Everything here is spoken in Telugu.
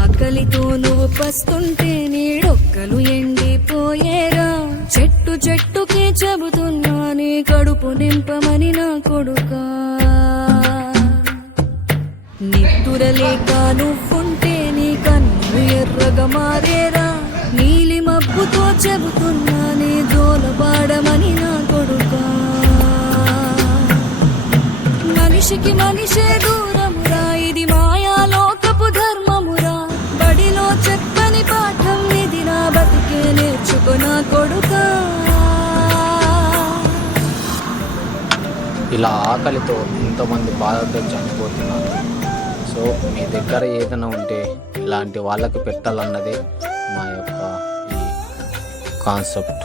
ఆకలితో నువ్వు పస్తుంటే నీడొక్కలు ఎండిపోయేరా. చెట్టు చెట్టుకే చెబుతున్నా నీ కడుపు నింపమని నా కొడుకా. నిద్దురలేక నువ్వుంటే నీ కన్ను ఎర్రగా మారేరా. నీలి మబ్బుతో చెబుతున్నా నీ జోలపాడమని నా కొడుకా. మనిషికి మనిషే దూరమురా, ఇది మాయాలోకపు ధర్మమురా. బడిలో చెప్పని పాఠం ఇది, నా బతికే నేర్చుకో నా కొడుకా. ఇలా ఆకలితో ఎంతోమంది బాధతో చనిపోతున్నారు. సో మీ దగ్గర ఏదైనా ఉంటే ఇలాంటి వాళ్ళకి పెట్టాలన్నది మా యొక్క ఈ కాన్సెప్ట్.